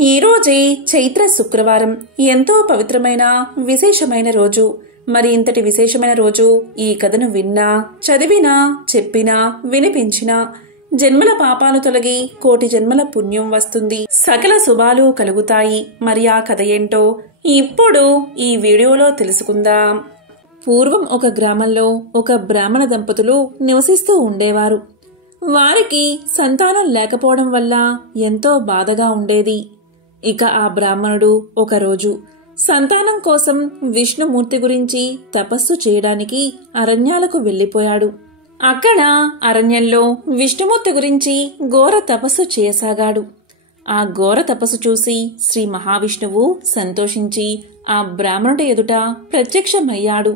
ఈరోజే చైత్ర శుక్రవారం, ఎంతో పవిత్రమైన విశేషమైన రోజు. మరి ఇంతటి విశేషమైన రోజు ఈ కథను విన్నా, చదివినా, చెప్పినా, వినిపించినా జన్మల పాపాలు తొలగి కోటి జన్మల పుణ్యం వస్తుంది, సకల శుభాలు కలుగుతాయి. మరి ఆ కథ ఏంటో ఇప్పుడు ఈ వీడియోలో తెలుసుకుందాం. పూర్వం ఒక గ్రామంలో ఒక బ్రాహ్మణ దంపతులు నివసిస్తూ ఉండేవారు. వారికి సంతానం లేకపోవడం వల్ల ఎంతో బాధగా ఉండేది. ఇక ఆ బ్రాహ్మణుడు ఒకరోజు సంతానం కోసం విష్ణుమూర్తి గురించి తపస్సు చేయడానికి అరణ్యాలకు వెళ్లిపోయాడు. అక్కడ అరణ్యంలో విష్ణుమూర్తి గురించి ఘోర తపస్సు చేయసాగాడు. ఆ ఘోర తపస్సు చూసి శ్రీ మహావిష్ణువు సంతోషించి ఆ బ్రాహ్మణుడి ఎదుట ప్రత్యక్షమయ్యాడు.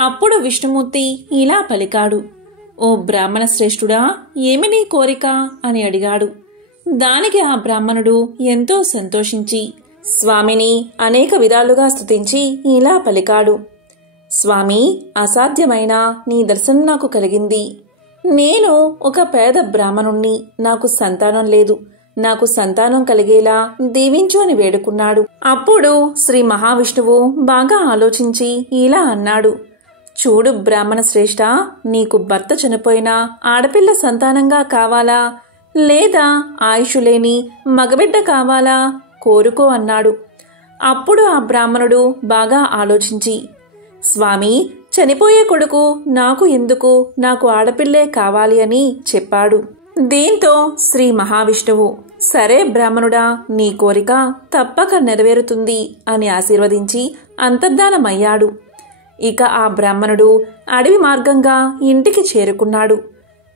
అప్పుడు విష్ణుమూర్తి ఇలా పలికాడు, ఓ బ్రాహ్మణ శ్రేష్ఠుడా, ఏమి నీ కోరిక అని అడిగాడు. దానికి ఆ బ్రాహ్మణుడు ఎంతో సంతోషించి స్వామిని అనేక విధాలుగా స్తుతించి ఇలా పలికాడు, స్వామి, అసాధ్యమైన నీ దర్శనం నాకు కలిగింది. నేను ఒక పేద బ్రాహ్మణుణ్ణి, నాకు సంతానం లేదు, నాకు సంతానం కలిగేలా దీవించు అని వేడుకున్నాడు. అప్పుడు శ్రీ మహావిష్ణువు బాగా ఆలోచించి ఇలా అన్నాడు, చూడు బ్రాహ్మణ శ్రేష్ఠ, నీకు భర్త చనిపోయినా ఆడపిల్ల సంతానంగా కావాలా, లేదా ఆయుషులేని మగబిడ్డ కావాలా, కోరుకో అన్నాడు. అప్పుడు ఆ బ్రాహ్మణుడు బాగా ఆలోచించి, స్వామి, చనిపోయే కొడుకు నాకు ఎందుకు, నాకు ఆడపిల్లే కావాలి అని చెప్పాడు. దీంతో శ్రీ మహావిష్ణువు, సరే బ్రాహ్మణుడా, నీ కోరిక తప్పక నెరవేరుతుంది అని ఆశీర్వదించి అంతర్ధానమయ్యాడు. ఇక ఆ బ్రాహ్మణుడు అడవి మార్గంగా ఇంటికి చేరుకున్నాడు.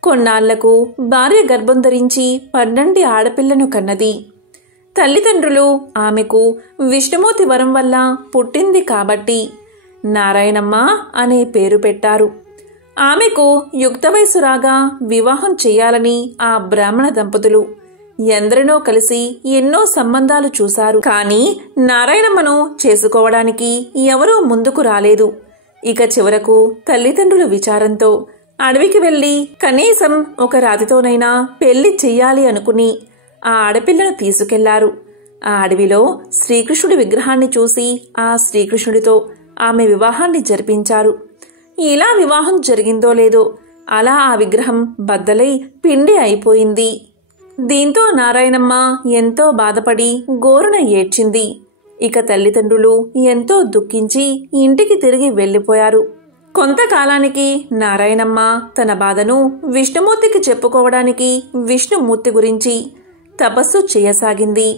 కొన్నాళ్లకు భార్య గర్భం ధరించి 12 ఆడపిల్లను కన్నది. తల్లిదండ్రులు ఆమెకు విష్ణుమూర్తి వరం వల్ల పుట్టింది కాబట్టి నారాయణమ్మ అనే పేరు పెట్టారు. ఆమెకు యుక్త వయసు రాగా వివాహం చేయాలని ఆ బ్రాహ్మణ దంపతులు ఎందరినో కలిసి ఎన్నో సంబంధాలు చూశారు. కానీ నారాయణమ్మను చేసుకోవడానికి ఎవరూ ముందుకు రాలేదు. ఇక చివరకు తల్లిదండ్రుల విచారంతో అడవికి వెళ్లి కనీసం ఒక రాతితోనైనా పెళ్లి చెయ్యాలి అనుకుని ఆ ఆడపిల్లను తీసుకెళ్లారు. ఆ అడవిలో శ్రీకృష్ణుడి విగ్రహాన్ని చూసి ఆ శ్రీకృష్ణుడితో ఆమె వివాహాన్ని జరిపించారు. ఇలా వివాహం జరిగిందో లేదో అలా ఆ విగ్రహం బద్దలై పిండి అయిపోయింది. దీంతో నారాయణమ్మ ఎంతో బాధపడి గోరున ఏడ్చింది. ఇక తల్లిదండ్రులు ఎంతో దుఃఖించి ఇంటికి తిరిగి వెళ్లిపోయారు. కొంతకాలానికి నారాయణమ్మ తన బాధను విష్ణుమూర్తికి చెప్పుకోవడానికి విష్ణుమూర్తి గురించి తపస్సు చేయసాగింది.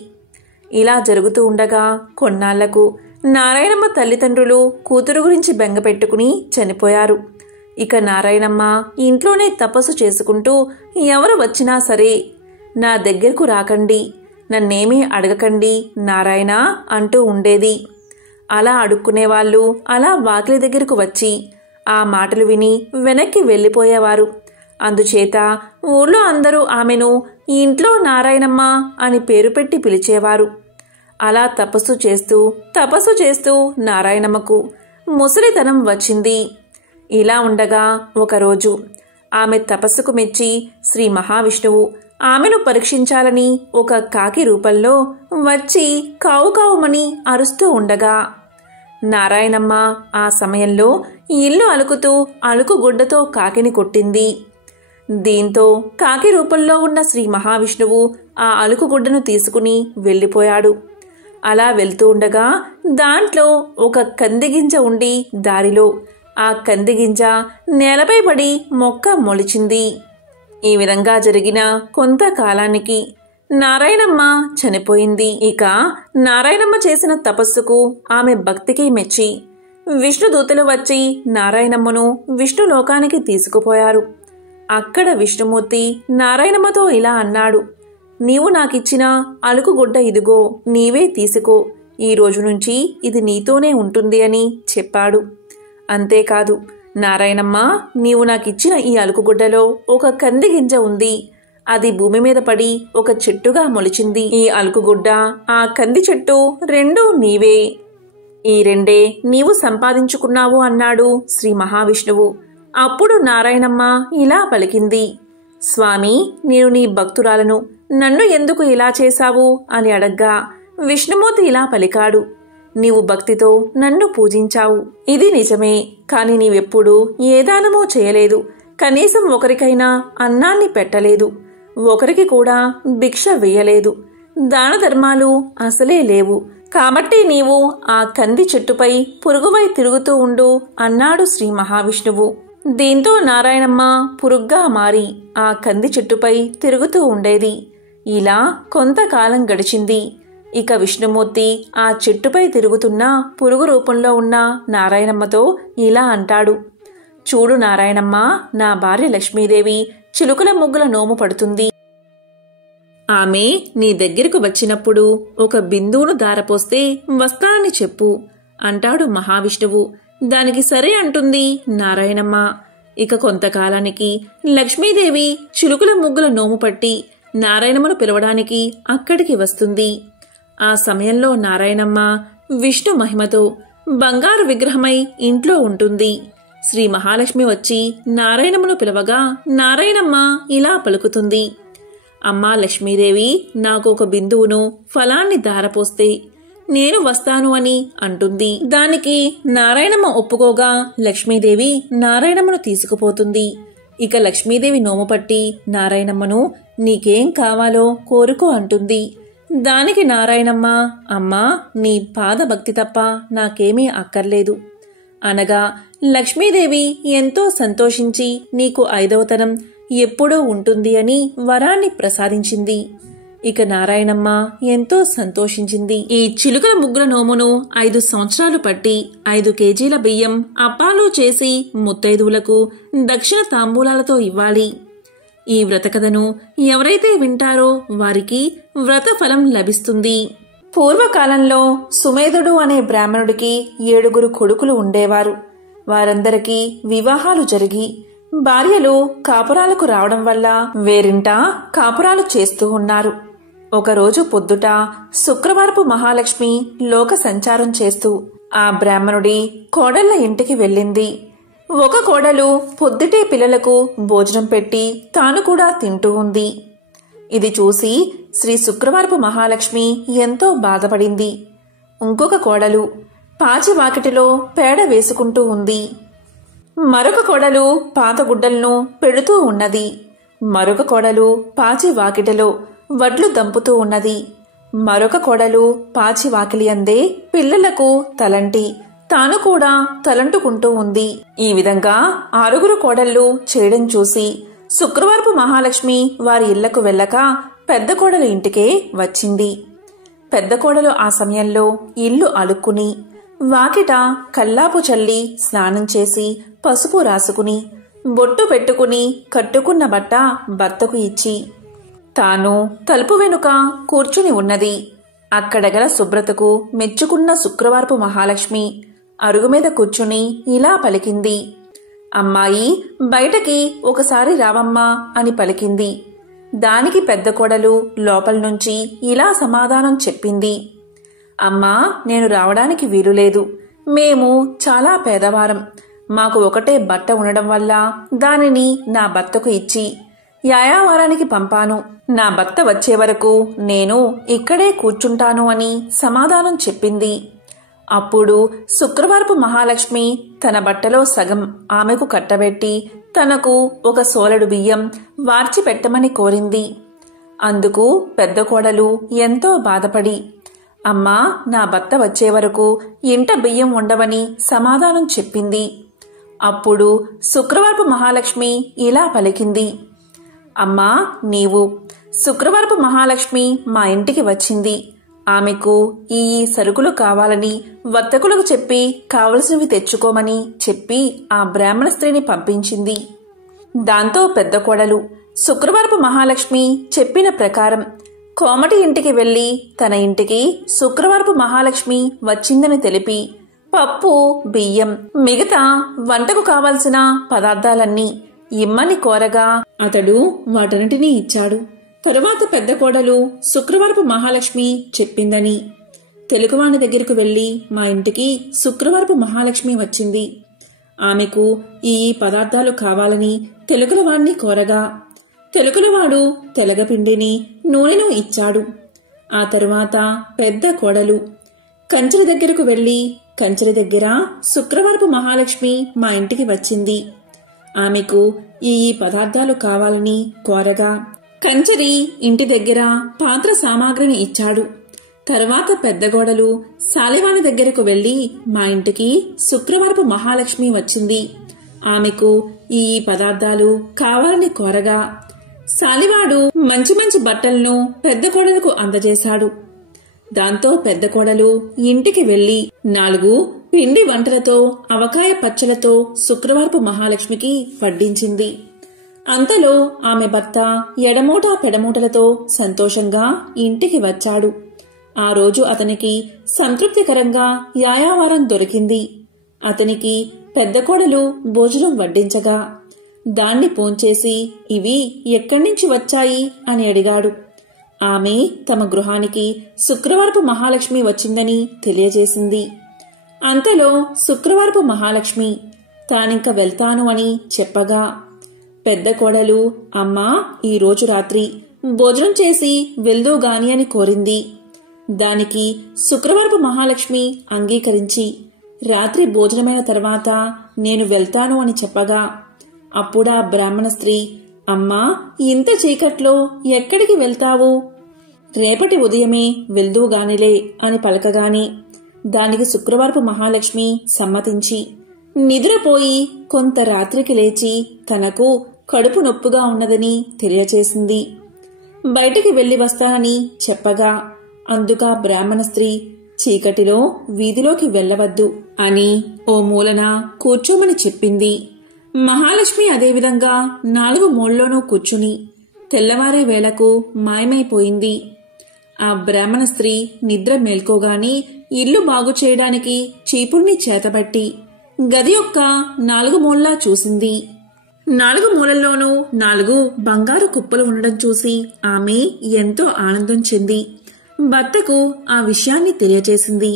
ఇలా జరుగుతూ ఉండగా కొన్నాళ్లకు నారాయణమ్మ తల్లిదండ్రులు కూతురు గురించి బెంగపెట్టుకుని చనిపోయారు. ఇక నారాయణమ్మ ఇంట్లోనే తపస్సు చేసుకుంటూ ఎవరు వచ్చినా సరే నా దగ్గరకు రాకండి, నన్నేమీ అడగకండి నారాయణ అంటూ ఉండేది. అలా అడుక్కునేవాళ్ళు అలా వాకిలి దగ్గరకు వచ్చి ఆ మాటలు విని వెనక్కి వెళ్లిపోయేవారు. అందుచేత ఊళ్ళో అందరూ ఆమెను ఇంట్లో నారాయణమ్మ అని పేరు పెట్టి పిలిచేవారు. అలా తపస్సు చేస్తూ నారాయణమ్మకు ముసలితనం వచ్చింది. ఇలా ఉండగా ఒకరోజు ఆమె తపస్సుకు మెచ్చి శ్రీ మహావిష్ణువు ఆమెను పరీక్షించాలని ఒక కాకి రూపంలో వచ్చి కావు కావుమని అరుస్తూ ఉండగా నారాయణమ్మ ఆ సమయంలో ఇల్లు అలుకుతూ అలుకుగుడ్డతో కాకిని కొట్టింది. దీంతో కాకి రూపంలో ఉన్న శ్రీ మహావిష్ణువు ఆ అలుకుగుడ్డను తీసుకుని వెళ్లిపోయాడు. అలా వెళ్తూ ఉండగా దాంట్లో ఒక కందిగింజ ఉండి దారిలో ఆ కందిగింజ నేలపై పడి మొక్క మొలిచింది. ఈ విధంగా జరిగిన కొంతకాలానికి నారాయణమ్మ చనిపోయింది. ఇక నారాయణమ్మ చేసిన తపస్సుకు ఆమె భక్తికి మెచ్చి విష్ణుదూతలు వచ్చి నారాయణమ్మను విష్ణులోకానికి తీసుకుపోయారు. అక్కడ విష్ణుమూర్తి నారాయణమ్మతో ఇలా అన్నాడు, నీవు నాకిచ్చిన అలుకుగుడ్డ ఇదిగో, నీవే తీసుకో, ఈ రోజు నుంచి ఇది నీతోనే ఉంటుంది అని చెప్పాడు. అంతేకాదు, నారాయణమ్మ, నీవు నాకిచ్చిన ఈ అలుకుగుడ్డలో ఒక కందిగింజ ఉంది, అది భూమి మీద పడి ఒక చెట్టుగా మొలిచింది. ఈ అలుకుగుడ్డ ఆ కంది చెట్టు రెండూ నీవే, ఈ రెండే నీవు సంపాదించుకున్నావు అన్నాడు శ్రీ మహావిష్ణువు. అప్పుడు నారాయణమ్మ ఇలా పలికింది, స్వామి, నేను నీ భక్తురాలను, నన్ను ఎందుకు ఇలా చేశావు అని అడగ్గా విష్ణుమూర్తి ఇలా పలికాడు. నీవు భక్తితో నన్ను పూజించావు, ఇది నిజమే. కాని నీవెప్పుడూ ఏ దానమూ చేయలేదు. కనీసం ఒకరికైనా అన్నాన్ని పెట్టలేదు. ఒకరికి కూడా భిక్ష వేయలేదు. దాన ధర్మాలు అసలే లేవు. కాబట్టి నీవు ఆ కంది చెట్టుపై పురుగువై తిరుగుతూ ఉండు అన్నాడు శ్రీ మహావిష్ణువు. దీంతో నారాయణమ్మ పురుగ్గా మారి ఆ కంది చెట్టుపై తిరుగుతూ ఉండేది. ఇలా కొంతకాలం గడిచింది. ఇక విష్ణుమూర్తి ఆ చెట్టుపై తిరుగుతున్న పురుగు రూపంలో ఉన్న నారాయణమ్మతో ఇలా అంటాడు. చూడు నారాయణమ్మ, నా భార్య లక్ష్మీదేవి చిలుకల ముగ్గుల నోము పడుతుంది. ఆమె నీ దగ్గరకు వచ్చినప్పుడు ఒక బిందువును దారపోస్తే వస్తానని చెప్పు అంటాడు మహావిష్ణువు. దానికి సరే అంటుంది నారాయణమ్మ. ఇక కొంతకాలానికి లక్ష్మీదేవి చిలుకల ముగ్గుల నోము పట్టి నారాయణమ్మను పిలవడానికి అక్కడికి వస్తుంది. ఆ సమయంలో నారాయణమ్మ విష్ణు మహిమతో బంగారు విగ్రహమై ఇంట్లో ఉంటుంది. శ్రీ మహాలక్ష్మి వచ్చి నారాయణమ్మను పిలవగా నారాయణమ్మ ఇలా పలుకుతుంది. అమ్మా లక్ష్మీదేవి, నాకు ఒక బిందువును ఫలాన్ని దారపోస్తే నేను వస్తాను అని అంటుంది. దానికి నారాయణమ్మ ఒప్పుకోగా లక్ష్మీదేవి నారాయణమ్మను తీసుకుపోతుంది. ఇక లక్ష్మీదేవి నోము పట్టి నారాయణమ్మను నీకేం కావాలో కోరుకో అంటుంది. దానికి నారాయణమ్మ, అమ్మా నీ పాదభక్తి తప్ప నాకేమీ అక్కర్లేదు అనగా లక్ష్మీదేవి ఎంతో సంతోషించి నీకు 5వ తరం ఎప్పుడూ ఉంటుంది అని వరాన్ని ప్రసాదించింది. ఇక నారాయణమ్మ ఎంతో సంతోషించింది. ఈ చిలుకల ముగ్గుల నోమును 5 సంవత్సరాలు పట్టి 5 కేజీల బియ్యం అప్పాలు చేసి ముత్తైదువులకు దక్షిణ తాంబూలాలతో ఇవ్వాలి. ఈ వ్రతకథను ఎవరైతే వింటారో వారికి వ్రత ఫలం లభిస్తుంది. పూర్వకాలంలో సుమేధుడు అనే బ్రాహ్మణుడికి 7 కొడుకులు ఉండేవారు. వారందరికీ వివాహాలు జరిగి భార్యలు కాపురాలకు రావడం వల్ల వేరింట కాపురాలు చేస్తూ ఉన్నారు. ఒకరోజు పొద్దుట శుక్రవారపు మహాలక్ష్మి లోక సంచారం చేస్తూ ఆ బ్రాహ్మణుడి కోడళ్ల ఇంటికి వెళ్ళింది. ఒక కోడలు పొద్దుటే పిల్లలకు భోజనం పెట్టి తాను కూడా తింటూ ఉంది. ఇది చూసి శ్రీ శుక్రవారపు మహాలక్ష్మి ఎంతో బాధపడింది. ఇంకొక కోడలు పాచి వాకిటిలో పేడ వేసుకుంటూ ఉంది. మరొక కోడలు పాత గుడ్డలను పెడుతూ ఉన్నది. మరొక కోడలు పాచి వాకిటిలో వడ్లు దంపుతూ ఉన్నది. మరొక కోడలు పాచి వాకిలి అందే పిల్లలకు తలంటి తాను కూడా తలంటుకుంటూ ఉంది. ఈ విధంగా 6 కోడళ్లు చేయడం చూసి శుక్రవారపు మహాలక్ష్మి వారి ఇళ్లకు వెళ్ళక పెద్ద కోడలు ఇంటికే వచ్చింది. పెద్ద కోడలు ఆ సమయంలో ఇల్లు అలుక్కుని వాకిట కల్లాపు చల్లి స్నానం చేసి పసుపు రాసుకుని బొట్టు పెట్టుకుని కట్టుకున్న బట్ట భర్తకు ఇచ్చి తాను తలుపు వెనుక కూర్చుని ఉన్నది. అక్కడగల శుభ్రతకు మెచ్చుకున్న శుక్రవారపు మహాలక్ష్మి అరుగు మీద కూర్చుని ఇలా పలికింది. అమ్మాయి బయటకి ఒకసారి రావమ్మా అని పలికింది. దానికి పెద్ద కోడలు లోపల నుంచి ఇలా సమాధానం చెప్పింది. అమ్మా, నేను రావడానికి వీలులేదు. మేము చాలా పేదవారం. మాకు ఒకటే బట్ట ఉండడం వల్ల దానిని నా భర్తకు ఇచ్చి యాయావారానికి పంపాను. నా భర్త వచ్చే వరకు నేను ఇక్కడే కూర్చుంటాను అని సమాధానం చెప్పింది. అప్పుడు శుక్రవారపు మహాలక్ష్మి తన బట్టలో సగం ఆమెకు కట్టబెట్టి తనకు ఒక సోలెడు బియ్యం వార్చి పెట్టమని కోరింది. అందుకు పెద్ద కోడలు ఎంతో బాధపడి, అమ్మా, నా భర్త వచ్చే వరకు ఇంట బియ్యం ఉండవని సమాధానం చెప్పింది. అప్పుడు శుక్రవారపు మహాలక్ష్మి ఇలా పలికింది. అమ్మా, నీవు శుక్రవారపు మహాలక్ష్మి మా ఇంటికి వచ్చింది. ఆమెకు ఈ సరుకులు కావాలని వర్తకులకు చెప్పి కావలసినవి తెచ్చుకోమని చెప్పి ఆ బ్రాహ్మణ స్త్రీని పంపించింది. దాంతో పెద్ద కోడలు శుక్రవారపు మహాలక్ష్మి చెప్పిన ప్రకారం కోమటి ఇంటికి వెళ్లి తన ఇంటికి శుక్రవారపు మహాలక్ష్మి వచ్చిందని తెలిపి పప్పు, బియ్యం, మిగతా వంటకు కావలసిన పదార్థాలన్నీ ఇమ్మని కోరగా అతడు వాటన్నిటినీ ఇచ్చాడు. తరువాత పెద్ద కోడలు శుక్రవారపు మహాలక్ష్మి చెప్పిందని తెలుగువాని దగ్గరకు వెళ్లి మా ఇంటికి శుక్రవారపు మహాలక్ష్మి వచ్చింది, ఆమెకు ఈ పదార్థాలు కావాలని తెలుగులవాణ్ణి కోరగా తెలకులవాడు తెలగపిండిని నూనెను ఇచ్చాడు. ఆ తరువాత పెద్ద కోడలు కంచెల దగ్గరకు వెళ్లి, కంచెల దగ్గర శుక్రవారపు మహాలక్ష్మి మా ఇంటికి వచ్చింది, ఆమెకు ఈ పదార్థాలు కావాలని కోరగా కంచరి ఇంటి దగ్గర పాత్ర సామాగ్రిని ఇచ్చాడు. తర్వాత పెద్దగోడలు సాలివాని దగ్గరకు వెళ్లి, మా ఇంటికి శుక్రవారపు మహాలక్ష్మి వచ్చింది, ఆమెకు ఈ పదార్థాలు కావాలని కోరగా సాలివాడు మంచి మంచి బట్టలను పెద్ద కోడలకు అందజేశాడు. దాంతో పెద్ద కోడలు ఇంటికి వెళ్లి 4 పిండి వంటలతో అవకాయ పచ్చలతో శుక్రవారపు మహాలక్ష్మికి వడ్డించింది. అంతలో ఆమె భర్త ఎడమూట పెడమూటలతో సంతోషంగా ఇంటికి వచ్చాడు. ఆ రోజు అతనికి సంతృప్తికరంగా యాయావారం దొరికింది. అతనికి పెద్ద కోడలు భోజనం వడ్డించగా దాన్ని పోంచేసి ఇవి ఎక్కడ్నించి వచ్చాయి అని అడిగాడు. ఆమె తమ గృహానికి శుక్రవారపు మహాలక్ష్మి వచ్చిందని తెలియజేసింది. అంతలో శుక్రవారపు మహాలక్ష్మి తానింక వెళ్తాను అని చెప్పగా పెద్ద కోడలు, అమ్మా ఈరోజు రాత్రి భోజనం చేసి వెళ్దూగాని అని కోరింది. దానికి శుక్రవారపు మహాలక్ష్మి అంగీకరించి రాత్రి భోజనమైన తర్వాత నేను వెళ్తాను అని చెప్పగా అప్పుడా బ్రాహ్మణ స్త్రీ, అమ్మా ఇంత చీకట్లో ఎక్కడికి వెళ్తావు, రేపటి ఉదయమే వెళ్దూగానిలే అని పలకగాని దానికి శుక్రవారపు మహాలక్ష్మి సమ్మతించి నిద్రపోయి కొంత రాత్రికి లేచి తనకు కడుపు నొప్పుగా ఉన్నదని తెలియచేసింది. బయటికి వెళ్లి వస్తానని చెప్పగా అందుకా బ్రాహ్మణ స్త్రీ చీకటిలో వీధిలోకి వెళ్లవద్దు అని ఓ మూలన కూర్చోమని చెప్పింది. మహాలక్ష్మి అదేవిధంగా 4 మూలలోనూ కూర్చుని తెల్లవారే వేళకు మాయమైపోయింది. ఆ బ్రాహ్మణ స్త్రీ నిద్ర మేల్కోగాని ఇల్లు బాగు చేయడానికి చీపుర్ని చేతబట్టి గది యొక్క 4 మూలలా చూసింది. 4 మూలల్లోనూ 4 బంగారు కుప్పలు ఉండడం చూసి ఆమె ఎంతో ఆనందం చెంది భర్తకు ఆ విషయాన్ని తెలియజేసింది.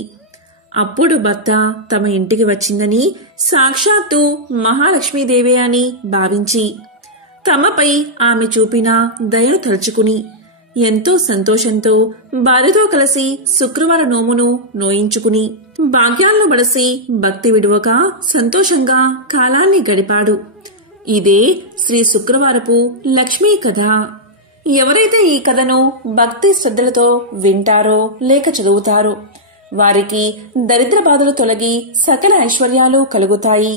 అప్పుడు భర్త తమ ఇంటికి వచ్చిందని సాక్షాత్తు మహాలక్ష్మీదేవే అని భావించి తమపై ఆమె చూపిన దయను తలుచుకుని ఎంతో సంతోషంతో భార్యతో కలిసి శుక్రవార నోమును నోయించుకుని భాగ్యాలను బడసి భక్తి విడువక సంతోషంగా కాలాన్ని గడిపాడు. ఇదే శ్రీ శుక్రవారపు లక్ష్మీ కథ. ఎవరైతే ఈ కథను భక్తి శ్రద్ధలతో వింటారో లేక చదువుతారో వారికి దరిద్ర బాధలు తొలగి సకల ఐశ్వర్యాలు కలుగుతాయి.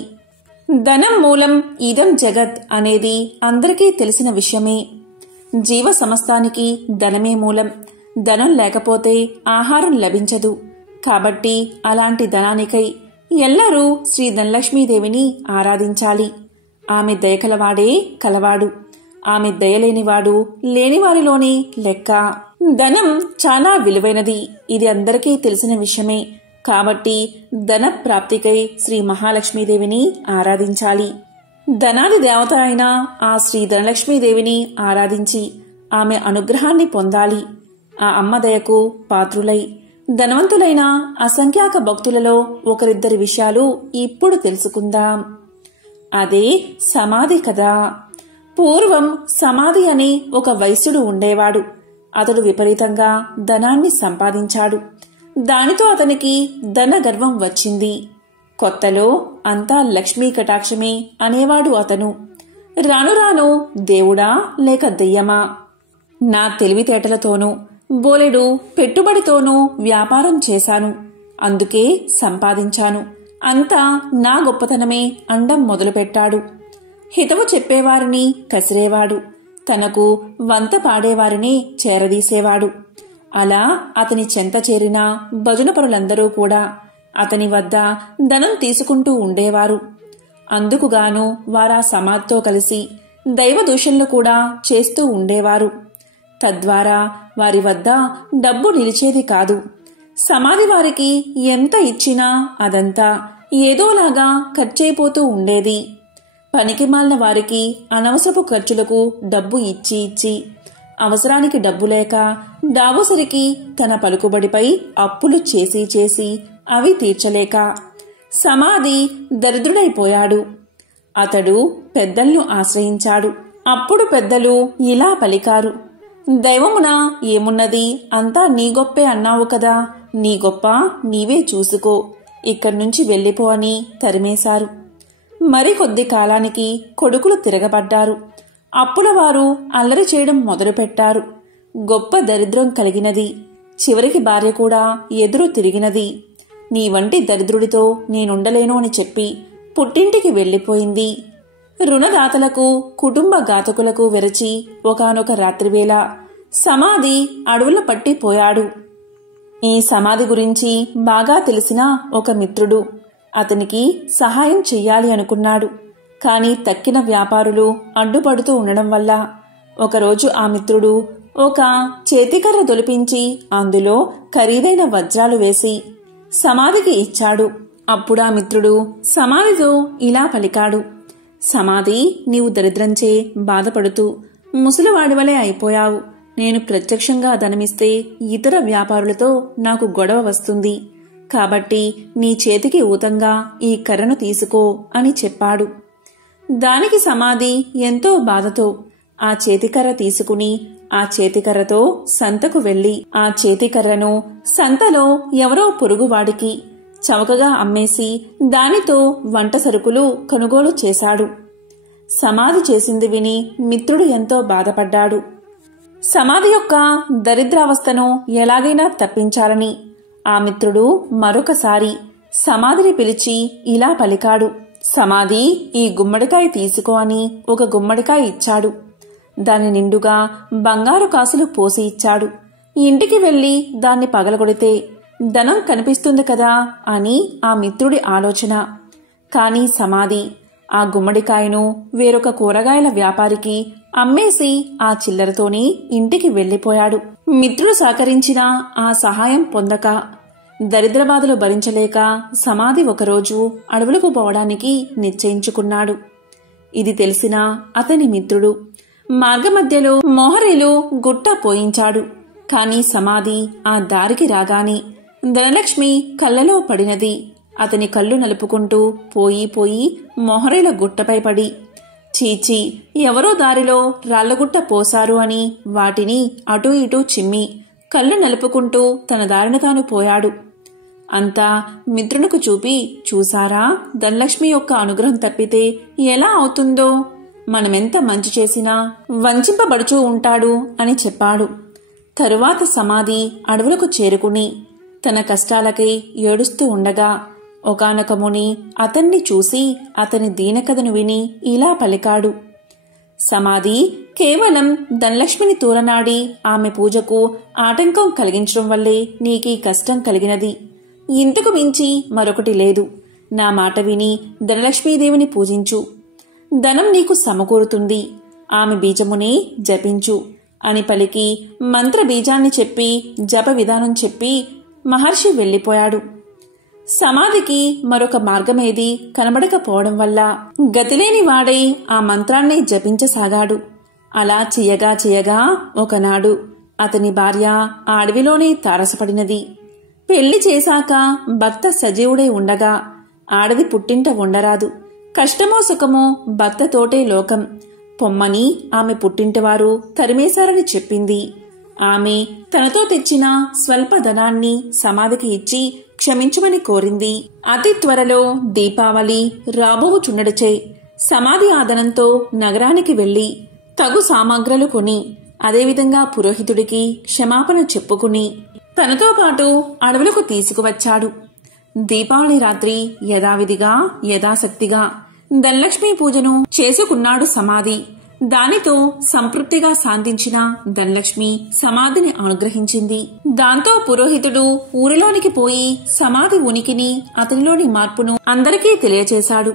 ధనం మూలం ఇదం జగత్ అనేది అందరికీ తెలిసిన విషయమే. జీవ సమస్తానికి ధనమే మూలం. ధనం లేకపోతే ఆహారం లభించదు. కాబట్టి అలాంటి ధనానికై ఎల్లరూ శ్రీ ధనలక్ష్మీదేవిని ఆరాధించాలి. ఆమె దయకలవాడే కలవాడు, ఆమె దయలేనివాడు లేనివారిలోని లెక్క. ధనం చాలా విలువైనది, ఇది అందరికీ తెలిసిన విషయమే. కాబట్టి ధన ప్రాప్తికై శ్రీ మహాలక్ష్మీదేవిని ఆరాధించాలి. ధనాది దేవత అయిన ఆ శ్రీ ధనలక్ష్మీదేవిని ఆరాధించి ఆమె అనుగ్రహాన్ని పొందాలి. ఆ అమ్మ దయకు పాత్రులై ధనవంతులైన అసంఖ్యాక భక్తులలో ఒకరిద్దరి విషయాలు ఇప్పుడు తెలుసుకుందాం. అదే సమాధి కథ. పూర్వం సమాధి అని ఒక వైశ్యుడు ఉండేవాడు. అతడు విపరీతంగా ధనాన్ని సంపాదించాడు. దానితో అతనికి ధన గర్వం వచ్చింది. కొత్తలో అంతా లక్ష్మీ కటాక్షమే అనేవాడు అతను. రాను రాను దేవుడా లేక దెయ్యమా, నా తెలివితేటలతోనూ బోలెడు పెట్టుబడితోనూ వ్యాపారం చేశాను, అందుకే సంపాదించాను, అంతా నా గొప్పతనమే అండం మొదలుపెట్టాడు. హితవు చెప్పేవారిని కసిరేవాడు, తనకు వంత పాడేవారిని చేరదీసేవాడు. అలా అతని చెంత చేరిన భజనపరులందరూ కూడా అతని వద్ద ధనం తీసుకుంటూ ఉండేవారు. అందుకుగాను వారా సమాధితో కలిసి దైవ దూషణలు కూడా చేస్తూ ఉండేవారు. తద్వారా వారి వద్ద డబ్బు నిలిచేది కాదు. సమాధి వారికి ఎంత ఇచ్చినా అదంతా ఏదోలాగా ఖర్చయిపోతూ ఉండేది. పనికిమాలిన వారికి అనవసరపు ఖర్చులకు డబ్బు ఇచ్చి ఇచ్చి అవసరానికి డబ్బు లేక దావసరికి తన పలుకుబడిపై అప్పులు చేసి చేసి అవి తీర్చలేక సమాధి దరిద్రుడైపోయాడు. అతడు పెద్దలను ఆశ్రయించాడు. అప్పుడు పెద్దలు ఇలా పలికారు, దైవమున ఏమున్నది, అంతా నీ గొప్పే అన్నావు కదా, నీ గొప్ప నీవే చూసుకో, ఇక్కడి నుంచి వెళ్ళిపో అని తరిమేశారు. మరికొద్ది కాలానికి కొడుకులు తిరగబడ్డారు. అప్పుల వారు అల్లరి చేయడం మొదలుపెట్టారు. గొప్ప దరిద్రం కలిగినది. చివరికి భార్య కూడా ఎదురు తిరిగినది. నీ వంటి దరిద్రుడితో నేనుండలేను అని చెప్పి పుట్టింటికి వెళ్ళిపోయింది. రుణదాతలకు కుటుంబ ఘాతకులకు విరచి ఒకానొక రాత్రివేళ సమాధి అడవుల పట్టిపోయాడు. ఈ సమాధి గురించి బాగా తెలిసిన ఒక మిత్రుడు అతనికి సహాయం చెయ్యాలి అనుకున్నాడు. కాని తక్కిన వ్యాపారులు అడ్డుపడుతూ ఉండడం వల్ల ఒకరోజు ఆ మిత్రుడు ఒక చేతికర్ర దొలిపించి అందులో ఖరీదైన వజ్రాలు వేసి సమాధికి ఇచ్చాడు. అప్పుడా మిత్రుడు సమాధితో ఇలా పలికాడు, సమాధి, నీవు దరిద్రంచే బాధపడుతూ ముసలివాడివలే అయిపోయావు. నేను ప్రత్యక్షంగా ధనమిస్తే ఇతర వ్యాపారులతో నాకు గొడవ వస్తుంది. కాబట్టి నీ చేతికి ఊతంగా ఈ కర్రను తీసుకో అని చెప్పాడు. దానికి సమాధి ఎంతో బాధతో ఆ చేతికర్ర తీసుకుని ఆ చేతికర్రతో సంతకు వెళ్లి ఆ చేతికర్రను సంతలో ఎవరో పొరుగువాడికి చవకగా అమ్మేసి దానితో వంట సరుకులు కొనుగోలు చేశాడు. సమాధి చేసింది విని మిత్రుడు ఎంతో బాధపడ్డాడు. సమాధి యొక్క దరిద్రావస్థను ఎలాగైనా తప్పించాలని ఆ మిత్రుడు మరొకసారి సమాధిని పిలిచి ఇలా పలికాడు, సమాధి, ఈ గుమ్మడికాయ తీసుకో అని ఒక గుమ్మడికాయ ఇచ్చాడు. దాని నిండుగా బంగారు కాసులు పోసి ఇచ్చాడు. ఇంటికి వెళ్లి దాన్ని పగలగొడితే ధనం కనిపిస్తుంది కదా అని ఆ మిత్రుడి ఆలోచన. కాని సమాధి ఆ గుమ్మడికాయను వేరొక కూరగాయల వ్యాపారికి అమ్మేసి ఆ చిల్లరతోని ఇంటికి వెళ్లిపోయాడు. మిత్రుడు సహకరించినా ఆ సహాయం పొందక దరిద్రబాధలు భరించలేక సమాధి ఒకరోజు అడవులకు పోవడానికి నిశ్చయించుకున్నాడు. ఇది తెలిసిన అతని మిత్రుడు మార్గమధ్యలో మోహరీలు గుట్ట పోయించాడు. కాని సమాధి ఆ దారికి రాగానే ధనలక్ష్మి కళ్ళలో పడినది. అతని కళ్ళు నలుపుకుంటూ పోయి పోయి మోహరీల గుట్టపై పడి, చీచి, ఎవరో దారిలో రాళ్లగుట్ట పోశారు అని వాటిని అటూ ఇటూ చిమ్మి కళ్ళు నలుపుకుంటూ తన దారిన తాను పోయాడు. అంతా మిత్రునికి చూపి, చూసారా, ధనలక్ష్మి యొక్క అనుగ్రహం తప్పితే ఎలా అవుతుందో, మనమెంత మంచి చేసినా వంచింపబడుచూ ఉంటాడు అని చెప్పాడు. తరువాత సమాధి అడవులకు చేరుకుని తన కష్టాలకై ఏడుస్తూ ఉండగా ఒకానొక ముని అతన్ని చూసి అతని దీనకథను విని ఇలా పలికాడు, సమాధి, కేవలం ధనలక్ష్మిని తూరనాడి ఆమె పూజకు ఆటంకం కలిగించడం వల్లే నీకీ కష్టం కలిగినది. ఇంతకు మించి మరొకటి లేదు. నా మాట విని ధనలక్ష్మీదేవిని పూజించు. ధనం నీకు సమకూరుతుంది. ఆమె బీజమునే జపించు అని పలికి మంత్ర బీజాన్ని చెప్పి జప విధానం చెప్పి మహర్షి వెళ్లిపోయాడు. సమాధికి మరొక మార్గమేది కనబడకపోవడం వల్ల గతిలేని వాడై ఆ మంత్రాన్ని జపించసాగాడు. అలా చేయగా చేయగా ఒకనాడు అతని భార్య ఆ అడవిలోనే తారసపడినది. పెళ్లి చేశాక భర్త సజీవుడై ఉండగా ఆడది పుట్టింట ఉండరాదు. కష్టమో సుఖమో భర్తతోటే లోకం. పొమ్మని ఆమె పుట్టింటివారు తరిమేశారని చెప్పింది. ఆమె తనతో తెచ్చిన స్వల్ప ధనాన్ని సమాధికి ఇచ్చి క్షమించమని కోరింది. అతి త్వరలో దీపావళి రాబోవుచుండడచే సమాధి ఆదనంతో నగరానికి వెళ్లి తగు సామాగ్రలు కొని అదేవిధంగా పురోహితుడికి క్షమాపణ చెప్పుకుని తనతో పాటు అడవులకు తీసుకువచ్చాడు. దీపావళి రాత్రి యథావిధిగా యథాశక్తిగా ధనలక్ష్మీ పూజను చేసుకున్నాడు సమాధి. దానితో సంతృప్తిగా శాంతించిన ధనలక్ష్మి సమాధిని అనుగ్రహించింది. దాంతో పురోహితుడు ఊరిలోనికి పోయి సమాధి ఉనికిని అతనిలోని మార్పును అందరికీ తెలియచేశాడు.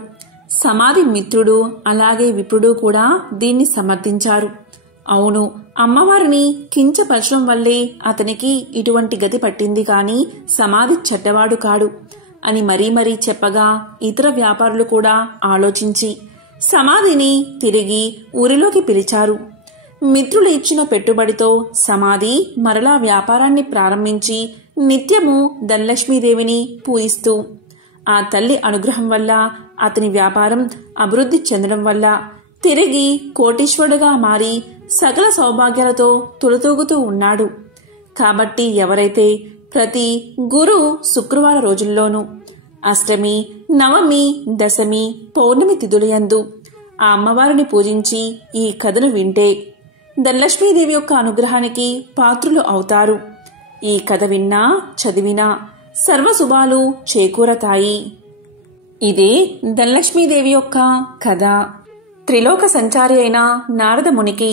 సమాధి మిత్రుడు అలాగే విప్రుడు కూడా దీన్ని సమర్థించారు. అవును, అమ్మవారిని కించపరచడం వల్లే అతనికి ఇటువంటి గతి పట్టింది కాని సమాధి చెడ్డవాడు కాడు అని మరీ చెప్పగా ఇతర వ్యాపారులు కూడా ఆలోచించి సమాధిని తిరిగి ఊరిలోకి పిలిచారు. మిత్రులు ఇచ్చిన పెట్టుబడితో సమాధి మరలా వ్యాపారాన్ని ప్రారంభించి నిత్యము ధనలక్ష్మీదేవిని పూజిస్తూ ఆ తల్లి అనుగ్రహం వల్ల అతని వ్యాపారం అభివృద్ధి చెందడం వల్ల తిరిగి కోటీశ్వరుడుగా మారి సకల సౌభాగ్యాలతో తులతూగుతూ ఉన్నాడు. కాబట్టి ఎవరైతే ప్రతి గురు శుక్రవార రోజుల్లోనూ అష్టమి, నవమి, దశమి, పౌర్ణమి తిథులయందు ఆ అమ్మవారిని పూజించి ఈ కథను వింటే ధనలక్ష్మీదేవి యొక్క అనుగ్రహానికి పాత్రులు అవుతారు. ఈ కథ విన్నా చదివినా సర్వశుభాలు చేకూరతాయి. ఇదే ధనలక్ష్మీదేవి యొక్క కథ. త్రిలోక సంచారి అయిన నారద మునికి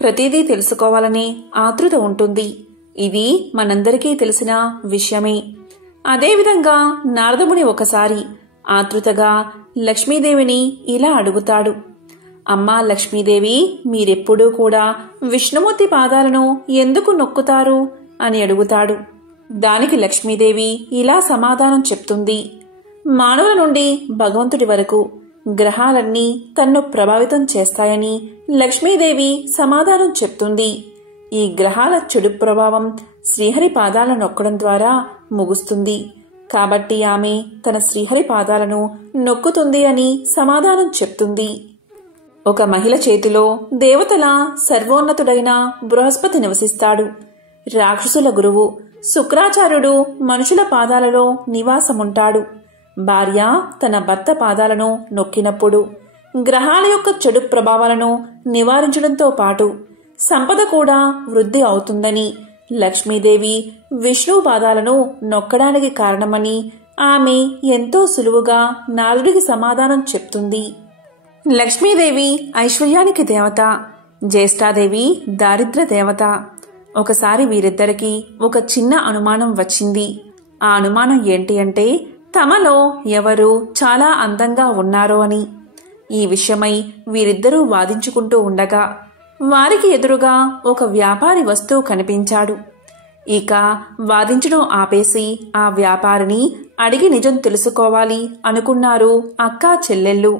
ప్రతిదీ తెలుసుకోవాలనే ఆతృత ఉంటుంది. ఇది మనందరికీ తెలిసిన విషయమే. అదేవిధంగా నారదముని ఒకసారి ఆతృతగా లక్ష్మీదేవిని ఇలా అడుగుతాడు. అమ్మా లక్ష్మీదేవి, మీరెప్పుడూ కూడా విష్ణుమూర్తి పాదాలను ఎందుకు నొక్కుతారు అని అడుగుతాడు. దానికి లక్ష్మీదేవి ఇలా సమాధానం చెప్తుంది. మానవుల నుండి భగవంతుడి వరకు గ్రహాలన్నీ తన్ను ప్రభావితం చేస్తాయని లక్ష్మీదేవి సమాధానం చెప్తుంది. ఈ గ్రహాల చెడు ప్రభావం శ్రీహరి పాదాలను నొక్కడం ద్వారా ముగుస్తుంది. కాబట్టి ఆమె తన శ్రీహరి పాదాలను నొక్కుతుంది అని సమాధానం చెప్తుంది. ఒక మహిళ చేతిలో దేవతల సర్వోన్నతుడైన బృహస్పతి నివసిస్తాడు. రాక్షసుల గురువు శుక్రాచార్యుడు మనుషుల పాదాలలో నివాసముంటాడు. భార్య తన భర్త పాదాలను నొక్కినప్పుడు గ్రహాల యొక్క చెడు ప్రభావాలను నివారించడంతో పాటు సంపద కూడా వృద్ధి అవుతుందని లక్ష్మీదేవి విష్ణు పాదాలను నొక్కడానికి కారణమని ఆమె ఎంతో సులువుగా నారదుడికి సమాధానం చెప్తుంది. లక్ష్మీదేవి ఐశ్వర్యానికి దేవత, జ్యేష్ఠాదేవి దారిద్ర్య దేవత. ఒకసారి వీరిద్దరికీ ఒక చిన్న అనుమానం వచ్చింది. ఆ అనుమానం ఏంటి అంటే తమలో ఎవరు చాలా అందంగా ఉన్నారో అని. ఈ విషయమై వీరిద్దరూ వాదించుకుంటూ ఉండగా వారికి ఎదురుగా ఒక వ్యాపారి వస్తువు కనిపించాడు. ఇక వాదించడం ఆపేసి ఆ వ్యాపారిని అడిగి నిజం తెలుసుకోవాలి అనుకున్నారు అక్కా చెల్లెళ్ళు.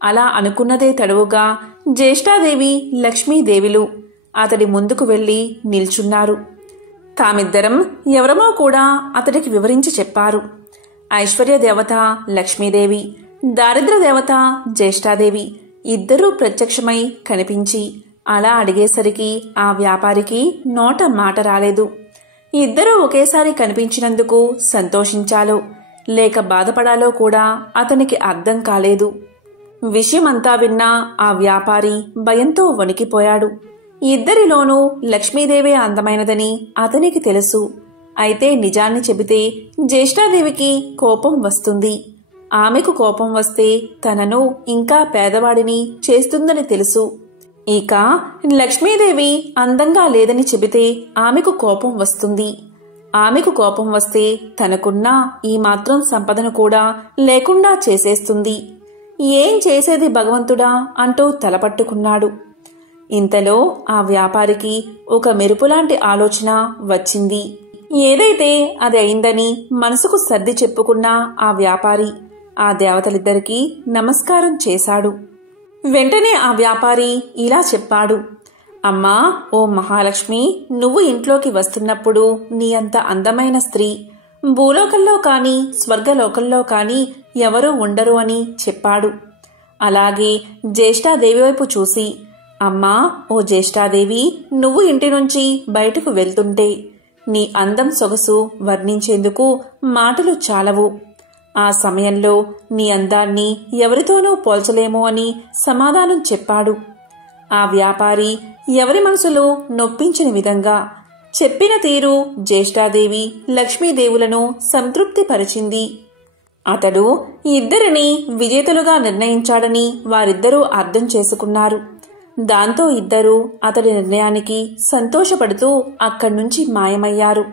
అలా అనుకున్నదే తడవుగా జ్యేష్ఠాదేవి లక్ష్మీదేవిలు అతడి ముందుకు వెళ్లి నిల్చున్నారు. తామిద్దరం ఎవరమో కూడా అతడికి వివరించి చెప్పారు. ఐశ్వర్య దేవత లక్ష్మీదేవి, దారిద్ర్య దేవత జ్యేష్ఠాదేవి ఇద్దరూ ప్రత్యక్షమై కనిపించి అలా అడిగేసరికి ఆ వ్యాపారికి నోట మాట రాలేదు. ఇద్దరూ ఒకేసారి కనిపించినందుకు సంతోషించాలో లేక బాధపడాలో కూడా అతనికి అర్థం కాలేదు. విషయమంతా విన్నా ఆ వ్యాపారి భయంతో వణికిపోయాడు. ఇద్దరిలోనూ లక్ష్మీదేవే అందమైనదని అతనికి తెలుసు. అయితే నిజాన్ని చెబితే జ్యేష్ఠాదేవికి కోపం వస్తుంది. ఆమెకు కోపం వస్తే తనను ఇంకా పేదవాడిని చేస్తుందని తెలుసు. ఇక లక్ష్మీదేవి అందంగా లేదని చెబితే ఆమెకు కోపం వస్తుంది. ఆమెకు కోపం వస్తే తనకున్న ఈ మాత్రం సంపదను కూడా లేకుండా చేసేస్తుంది. ఏం చేసేది భగవంతుడా అంటూ తలపట్టుకున్నాడు. ఇంతలో ఆ వ్యాపారికి ఒక మెరుపులాంటి ఆలోచన వచ్చింది. ఏదైతే అది అయిందని మనసుకు సర్ది చెప్పుకున్న ఆ వ్యాపారి ఆ దేవతలిద్దరికీ నమస్కారం చేశాడు. వెంటనే ఆ వ్యాపారి ఇలా చెప్పాడు. అమ్మా, ఓ మహాలక్ష్మి, నువ్వు ఇంట్లోకి వస్తున్నప్పుడు నీ అంత అందమైన స్త్రీ భూలోకంలో కాని స్వర్గలోకంలో కాని ఎవరూ ఉండరు అని చెప్పాడు. అలాగే జ్యేష్ఠాదేవి వైపు చూసి, అమ్మా, ఓ జ్యేష్ఠాదేవి, నువ్వు ఇంటి నుంచి బయటకు వెళ్తుంటే నీ అందం సొగసు వర్ణించేందుకు మాటలు చాలవు. ఆ సమయంలో నీ అందాన్ని ఎవరితోనూ పోల్చలేము అని సమాధానం చెప్పాడు. ఆ వ్యాపారి ఎవరి మనసులో నొప్పించని విధంగా చెప్పిన తీరు జ్యేష్ఠాదేవి లక్ష్మీదేవులను సంతృప్తిపరిచింది. అతడు ఇద్దరిని విజేతలుగా నిర్ణయించాడని వారిద్దరూ అర్థం చేసుకున్నారు. దాంతో ఇద్దరూ అతడి నిర్ణయానికి సంతోషపడుతూ అక్కడ్నుంచి మాయమయ్యారు.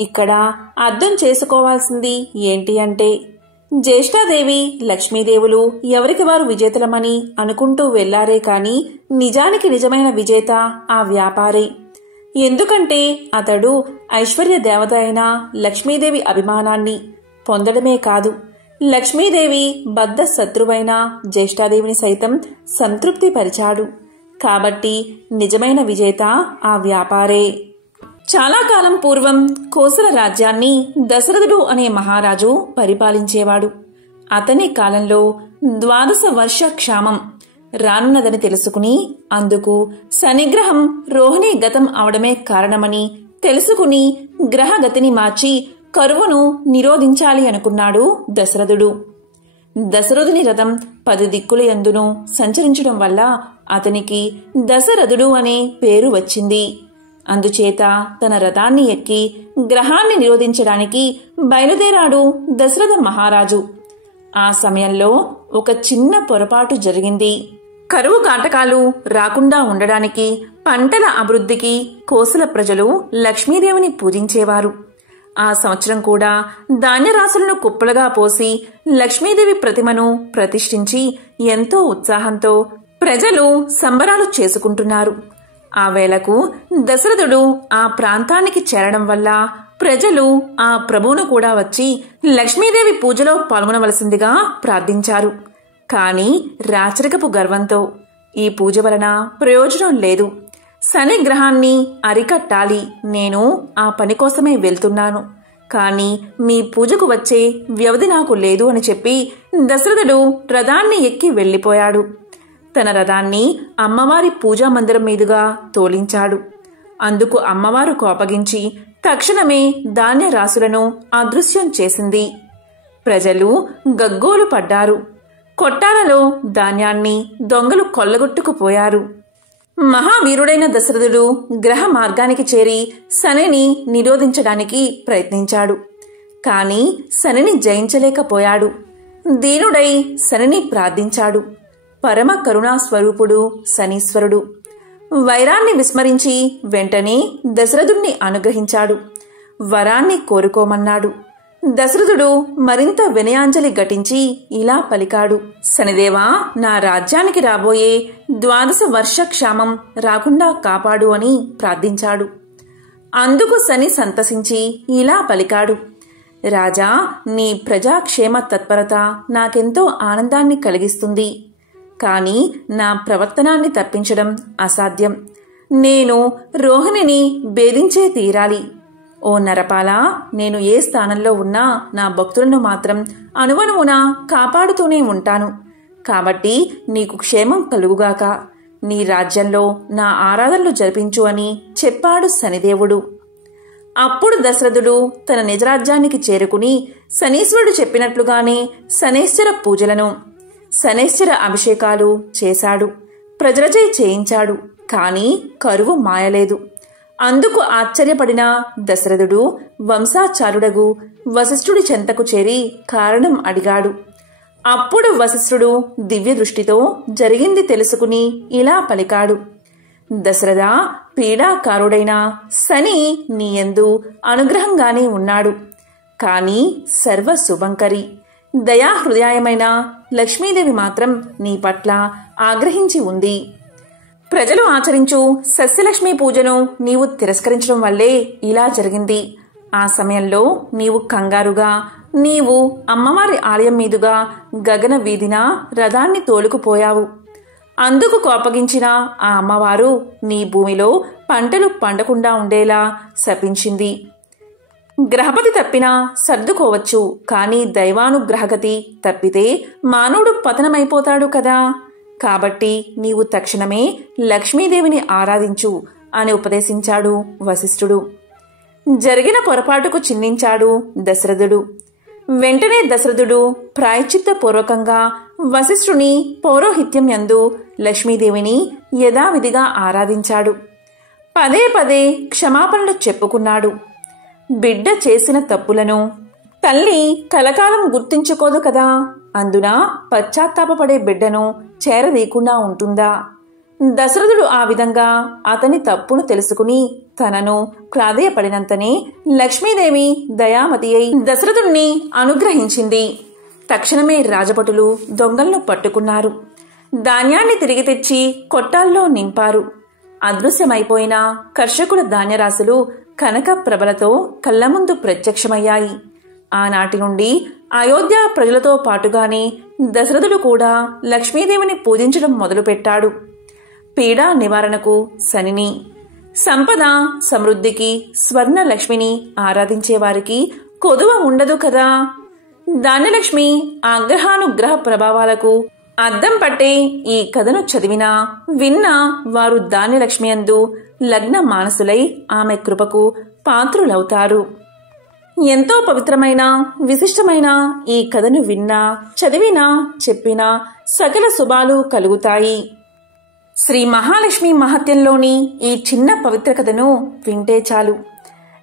ఇక్కడ అర్థం చేసుకోవాల్సింది ఏంటి అంటే జ్యేష్ఠాదేవి లక్ష్మీదేవులు ఎవరికి వారు విజేతలమని అనుకుంటూ వెళ్లారే కాని నిజానికి నిజమైన విజేత ఆ వ్యాపారే. ఎందుకంటే అతడు ఐశ్వర్య దేవత అయిన లక్ష్మీదేవి అభిమానాన్ని పొందడమే కాదు, లక్ష్మీదేవి బద్ధ శత్రువైన జ్యేష్ఠాదేవిని సైతం సంతృప్తిపరిచాడు. కాబట్టి నిజమైన విజేత ఆ వ్యాపారే. చాలా కాలం పూర్వం కోసల రాజ్యాన్ని దశరథుడు అనే మహారాజు పరిపాలించేవాడు. అతని కాలంలో 12 వర్ష క్షామం రానున్నదని తెలుసుకుని, అందుకు శనిగ్రహం రోహిణీ గతం అవడమే కారణమని తెలుసుకుని గ్రహగతిని మార్చి కరువును నిరోధించాలి అనుకున్నాడు దశరథుడు. దశరథుని రథం 10 దిక్కుల యందును సంచరించడం వల్ల అతనికి దశరథుడు అనే పేరు వచ్చింది. అందుచేత తన రథాన్ని ఎక్కి గ్రహాన్ని నిరోధించడానికి బయలుదేరాడు దశరథ మహారాజు. ఆ సమయంలో ఒక చిన్న పొరపాటు జరిగింది. కరువు కాటకాలు రాకుండా ఉండడానికి, పంటల అభివృద్ధికి కోసల ప్రజలు లక్ష్మీదేవిని పూజించేవారు. ఆ సంవత్సరం కూడా ధాన్యరాశులను కుప్పలుగా పోసి లక్ష్మీదేవి ప్రతిమను ప్రతిష్ఠించి ఎంతో ఉత్సాహంతో ప్రజలు సంబరాలు చేసుకుంటున్నారు. ఆ వేళకు దశరథుడు ఆ ప్రాంతానికి చేరడం వల్ల ప్రజలు ఆ ప్రభువును కూడా వచ్చి లక్ష్మీదేవి పూజలో పాల్గొనవలసిందిగా ప్రార్థించారు. కాని రాచరికపు గర్వంతో ఈ పూజ వలన ప్రయోజనం లేదు, శని గ్రహాన్ని అరికట్టాలి, నేను ఆ పని కోసమే వెళ్తున్నాను, కాని మీ పూజకు వచ్చే వ్యవధి నాకు లేదు అని చెప్పి దశరథుడు రథాన్ని ఎక్కి వెళ్లిపోయాడు. తన రథాన్ని అమ్మవారి పూజా మందిరం మీదుగా తోలించాడు. అందుకు అమ్మవారు కోపగించి తక్షణమే ధాన్య రాశులను అదృశ్యం చేసింది. ప్రజలు గగ్గోలు పడ్డారు. కొట్టాలలో ధాన్యాన్ని దొంగలు కొల్లగొట్టుకుపోయారు. మహావీరుడైన దశరథుడు గ్రహ మార్గానికి చేరి శనిని నిరోధించడానికి ప్రయత్నించాడు. కాని శనిని జయించలేకపోయాడు. దీనుడై శనిని ప్రార్థించాడు. పరమ కరుణా స్వరూపుడు శనీశ్వరుడు వైరాన్ని విస్మరించి వెంటనే దశరథుణ్ణి అనుగ్రహించాడు. వరాన్ని కోరుకోమన్నాడు. దశరథుడు మరింత వినయాంజలి ఘటించి ఇలా పలికాడు: శనిదేవా, నా రాజ్యానికి రాబోయే 12 వర్ష క్షామం రాకుండా కాపాడు అని ప్రార్థించాడు. అందుకు శని సంతసించి ఇలా పలికాడు: రాజా, నీ ప్రజాక్షేమ తత్పరత నాకెంతో ఆనందాన్ని కలిగిస్తుంది. కాని నా ప్రవర్తనాన్ని తప్పించడం అసాధ్యం. నేను రోహిణిని భేదించే తీరాలి. ఓ నరపాల, నేను ఏ స్థానంలో ఉన్నా నా భక్తులను మాత్రం అణువణువున కాపాడుతూనే ఉంటాను. కాబట్టి నీకు క్షేమం కలుగుగాక. నీ రాజ్యంలో నా ఆరాధనలు జరిపించు అని చెప్పాడు శనిదేవుడు. అప్పుడు దశరథుడు తన నిజరాజ్యానికి చేరుకుని శనీశ్వరుడు చెప్పినట్లుగానే శనేశ్వర పూజలను, శనేశ్వర అభిషేకాలు చేశాడు. ప్రజలచే చేయించాడు. కాని కరువు మాయలేదు. అందుకు ఆశ్చర్యపడిన దశరథుడు వంశాచారుడగు వశిష్ఠుడి చెంతకు చేరి కారణం అడిగాడు. అప్పుడు వశిష్ఠుడు దివ్య దృష్టితో జరిగింది తెలుసుకుని ఇలా పలికాడు: దశరథ, పీడాకారుడైన శని నీయందు అనుగ్రహంగానే ఉన్నాడు. కాని సర్వ శుభంకరి దయాహృదయమైన లక్ష్మీదేవి మాత్రం నీ పట్ల ఆగ్రహించి ఉంది. ప్రజలు ఆచరించు సస్యలక్ష్మీ పూజను నీవు తిరస్కరించడం వల్లే ఇలా జరిగింది. ఆ సమయంలో నీవు కంగారుగా నీవు అమ్మవారి ఆలయం మీదుగా గగన వీధిన రథాన్ని తోలుకుపోయావు. అందుకు కోపగించిన ఆ అమ్మవారు నీ భూమిలో పంటలు పండకుండా ఉండేలా శపించింది. గ్రహపతి తప్పినా సర్దుకోవచ్చు, కాని దైవానుగ్రహగతి తప్పితే మానవుడు పతనమైపోతాడు కదా. కాబట్టి నీవు తక్షణమే లక్ష్మీదేవిని ఆరాధించు అని ఉపదేశించాడు వశిష్ఠుడు. జరిగిన పొరపాటుకు చింతించాడు దశరథుడు. వెంటనే దశరథుడు ప్రాయశ్చిత్తపూర్వకంగా వశిష్ఠుని పౌరోహిత్యం యందు లక్ష్మీదేవిని యథావిధిగా ఆరాధించాడు. పదే పదే క్షమాపణలు చెప్పుకున్నాడు. బిడ్డ చేసిన తప్పులను తల్లి కలకాలం గుర్తించుకోదు కదా. అందున పశ్చాత్తాపపడే బిడ్డను చేరదీయకుండా ఉంటుందా? దశరథుడు ఆ విధంగా అతని తప్పును తెలుసుకుని తనను ప్రాధేయపడినంతనే లక్ష్మీదేవి దయామతి అయి దశరథుణ్ణి అనుగ్రహించింది. తక్షణమే రాజభటులు దొంగలను పట్టుకున్నారు. ధాన్యాన్ని తిరిగి తెచ్చి కొట్టాల్లో నింపారు. అదృశ్యమైపోయిన కర్షకుల ధాన్యరాశులు కనక ప్రభలతో కళ్ల ముందు ప్రత్యక్షమయ్యాయి. ఆనాటి నుండి అయోధ్య ప్రజలతో పాటుగానే దశరథుడు కూడా లక్ష్మీదేవిని పూజించడం మొదలుపెట్టాడు. పీడా నివారణకు శనిని, సంపద సమృద్ధికి స్వర్ణ లక్ష్మిని ఆరాధించేవారికి కొదువ ఉండదు కదా. ధాన్యలక్ష్మి ఆగ్రహానుగ్రహ ప్రభావాలకు అద్దం పట్టే ఈ కథను చదివినా విన్నా వారు ధాన్యలక్ష్మి అందు లగ్న మానసులై ఆమె కృపకు పాత్రులవుతారు. ఎంతో పవిత్రమైన విశిష్టమైన ఈ కథను విన్నా చదివినా చెప్పినా సకల శుభాలు కలుగుతాయి. శ్రీ మహాలక్ష్మి మహత్యంలోని ఈ చిన్న పవిత్ర కథను వింటే చాలు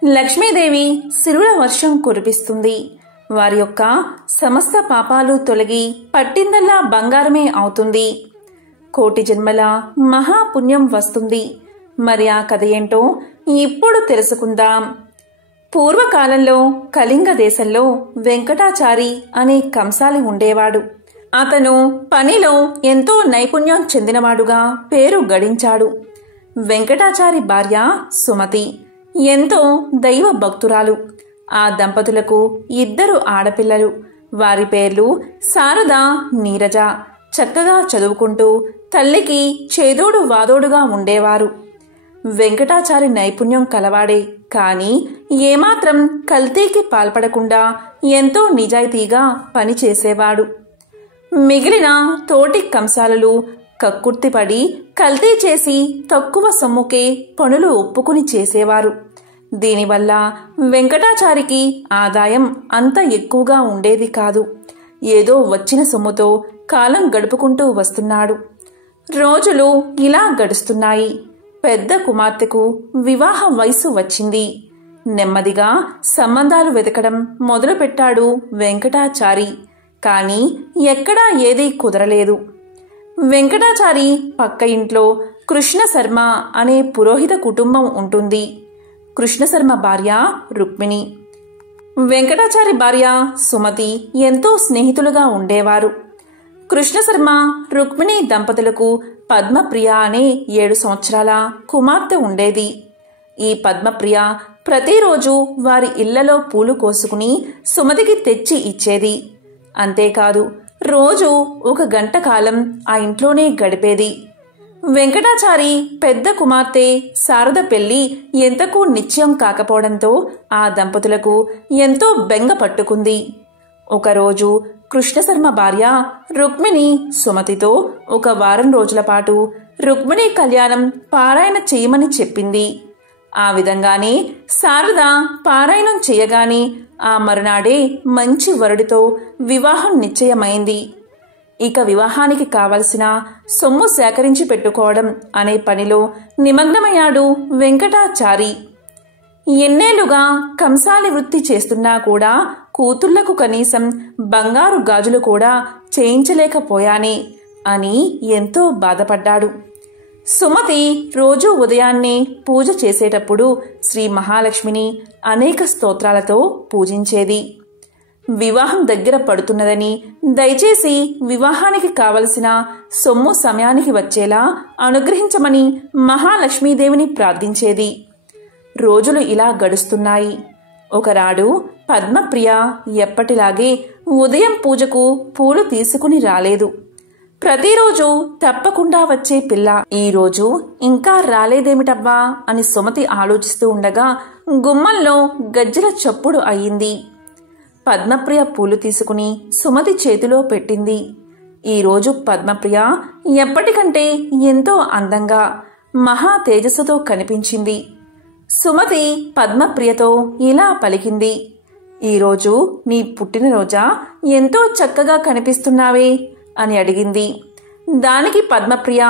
లక్ష్మీదేవి సిరుల వర్షం కురిపిస్తుంది. వారి యొక్క సమస్త పాపాలు తొలగి పట్టిందల్లా బంగారమే అవుతుంది. కోటి జన్మల మహాపుణ్యం వస్తుంది. మరి ఆ కథ ఏంటో ఇప్పుడు తెలుసుకుందాం. పూర్వకాలంలో కళింగ దేశంలో వెంకటాచారి అనే కంసాలి ఉండేవాడు. అతను పనిలో ఎంతో నైపుణ్యం చెందినవాడుగా పేరు గడించాడు. వెంకటాచారి భార్య సుమతి ఎంతో దైవ భక్తురాలు. ఆ దంపతులకు 2 ఆడపిల్లలు. వారి పేర్లు శారద, నీరజ. చక్కగా చదువుకుంటూ తల్లికి చేదోడు వాదోడుగా ఉండేవారు. వెంకటాచారి నైపుణ్యం కలవాడే, కాని ఏమాత్రం కల్తీకి పాల్పడకుండా ఎంతో నిజాయితీగా పనిచేసేవాడు. మిగిలిన తోటి కంసాలులు కక్కుర్తిపడి కల్తీ చేసి తక్కువ సొమ్ముకే పనులు ఒప్పుకుని చేసేవారు. దీనివల్ల వెంకటాచారికి ఆదాయం అంత ఎక్కువగా ఉండేది కాదు. ఏదో వచ్చిన సొమ్ముతో కాలం గడుపుకుంటూ వస్తున్నాడు. రోజులు ఇలా గడుస్తున్నాయి. పెద్ద కుమార్తెకు వివాహ వయసు వచ్చింది. నెమ్మదిగా సంబంధాలు వెతకడం మొదలుపెట్టాడు వెంకటాచారి. కాని ఎక్కడా ఏదీ కుదరలేదు. వెంకటాచారి పక్క ఇంట్లో కృష్ణశర్మ అనే పురోహిత కుటుంబం ఉంటుంది. కృష్ణశర్మ భార్య రుక్మిణి, వెంకటాచారి భార్య సుమతి ఎంతో స్నేహితులుగా ఉండేవారు. కృష్ణశర్మ రుక్మిణి దంపతులకు పద్మప్రియ అనే 7 సంవత్సరాల కుమార్తె ఉండేది. ఈ పద్మప్రియ ప్రతిరోజు వారి ఇళ్లలో పూలు కోసుకుని సుమతికి తెచ్చి ఇచ్చేది. అంతేకాదు రోజు 1 గంట కాలం ఆ ఇంట్లోనే గడిపేది. వెంకటాచారి పెద్ద కుమార్తె శారద పెళ్లి ఎంతకు నిశ్చయం కాకపోవడంతో ఆ దంపతులకు ఎంతో బెంగ పట్టుకుంది. ఒకరోజు కృష్ణశర్మ భార్య రుక్మిణి సుమతితో 1 వారం రోజుల పాటు రుక్మిణి కళ్యాణం పారాయణ చేయమని చెప్పింది. ఆ విధంగానే శారద పారాయణం చేయగానే ఆ మరునాడే మంచి వరుడితో వివాహం నిశ్చయమైంది. ఇక వివాహానికి కావలసిన సొమ్ము సేకరించి పెట్టుకోవడం అనే పనిలో నిమగ్నమయ్యాడు వెంకటాచారి. ఎన్నేళ్లుగా కంసాలి వృత్తి చేస్తున్నా కూడా కూతుళ్లకు కనీసం బంగారు గాజులు కూడా చేయించలేకపోయానే అని ఎంతో బాధపడ్డాడు. సుమతి రోజూ ఉదయాన్నే పూజ చేసేటప్పుడు శ్రీ మహాలక్ష్మిని అనేక స్తోత్రాలతో పూజించేది. వివాహం దగ్గర పడుతున్నదని దయచేసి వివాహానికి కావలసిన సొమ్ము సమయానికి వచ్చేలా అనుగ్రహించమని మహాలక్ష్మీదేవిని ప్రార్థించేది. రోజులు ఇలా గడుస్తున్నాయి. ఒకనాడు పద్మప్రియ ఎప్పటిలాగే ఉదయం పూజకు పూలు తీసుకుని రాలేదు. ప్రతిరోజు తప్పకుండా వచ్చే పిల్ల ఈరోజు ఇంకా రాలేదేమిటబ్బా అని సుమతి ఆలోచిస్తూ ఉండగా గుమ్మంలో గజ్జెల చప్పుడు అయింది. పద్మప్రియ పూలు తీసుకుని సుమతి చేతిలో పెట్టింది. ఈరోజు పద్మప్రియ ఎప్పటికంటే ఎంతో అందంగా మహా తేజస్సుతో కనిపించింది. సుమతి పద్మప్రియతో ఇలా పలికింది, ఈరోజు నీ పుట్టినరోజా? ఎంతో చక్కగా కనిపిస్తున్నావే అని అడిగింది. దానికి పద్మప్రియ,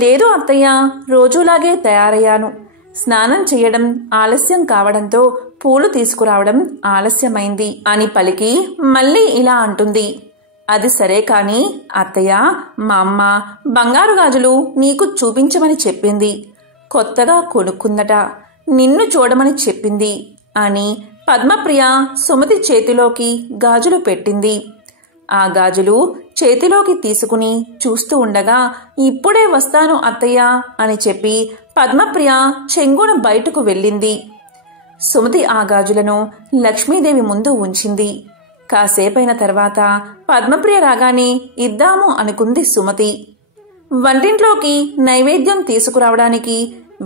లేదు అత్తయ్య, రోజులాగే తయారయ్యాను. స్నానం చేయడం ఆలస్యం కావడంతో పూలు తీసుకురావడం ఆలస్యమైంది అని పలికి మళ్ళీ ఇలా అంటుంది, అది సరే కాని అత్తయ్య, మా అమ్మ బంగారు గాజులు నీకు చూపించమని చెప్పింది. కొత్తగా కొనుక్కుందట, నిన్ను చూడమని చెప్పింది అని పద్మప్రియ సుమతి చేతిలోకి గాజులు పెట్టింది. ఆ గాజులు చేతిలోకి తీసుకుని చూస్తూ ఉండగా ఇప్పుడే వస్తాను అత్తయ్య అని చెప్పి పద్మప్రియ చెంగున బయటకు వెళ్ళింది. సుమతి ఆ గాజులను లక్ష్మీదేవి ముందు ఉంచింది. కాసేపైన తర్వాత పద్మప్రియ రాగానే ఇద్దాము అనుకుంది సుమతి. వంటింట్లోకి నైవేద్యం తీసుకురావడానికి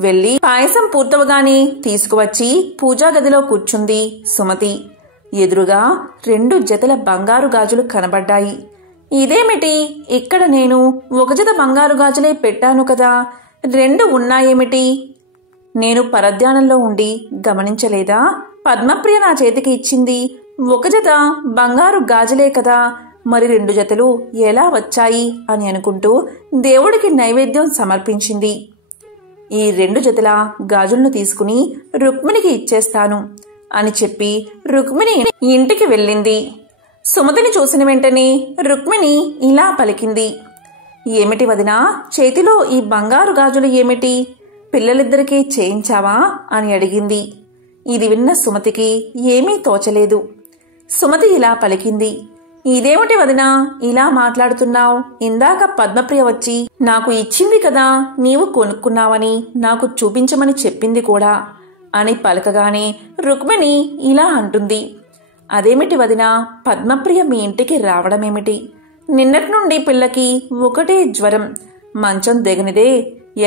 వెళ్లి పాయసం పూర్తవగానే తీసుకువచ్చి పూజా గదిలో కూర్చుంది సుమతి. ఎదురుగా 2 జతల బంగారు గాజులు కనబడ్డాయి. ఇదేమిటి, ఇక్కడ నేను ఒక జత బంగారు గాజులే పెట్టాను కదా, 2 ఉన్నాయేమిటి? నేను పరధ్యానంలో ఉండి గమనించలేదా? పద్మప్రియ నా చేతికి ఇచ్చింది ఒక జత బంగారు గాజులే కదా, మరి 2 జతలు ఎలా వచ్చాయి అని అనుకుంటూ దేవుడికి నైవేద్యం సమర్పించింది. ఈ 2 జతల గాజులను తీసుకుని రుక్మిణికి ఇచ్చేస్తాను అని చెప్పి రుక్మిణి ఇంటికి వెళ్ళింది. సుమతిని చూసిన వెంటనే రుక్మిణి ఇలా పలికింది, ఏమిటి వదినా, చేతిలో ఈ బంగారు గాజులు ఏమిటి? పిల్లలిద్దరికీ చేయించావా అని అడిగింది. ఇది విన్న సుమతికి ఏమీ తోచలేదు. సుమతి ఇలా పలికింది, ఇదేమిటి వదినా ఇలా మాట్లాడుతున్నావు? ఇందాక పద్మప్రియ వచ్చి నాకు ఇచ్చింది కదా, నీవు కొనుక్కున్నావని నాకు చూపించమని చెప్పింది కూడా అని పలకగానే రుక్మిణి ఇలా అంటుంది, అదేమిటి వదినా, పద్మప్రియ మీ ఇంటికి రావడమేమిటి? నిన్నటి నుండి పిల్లకి ఒకటే జ్వరం, మంచం దిగనిదే,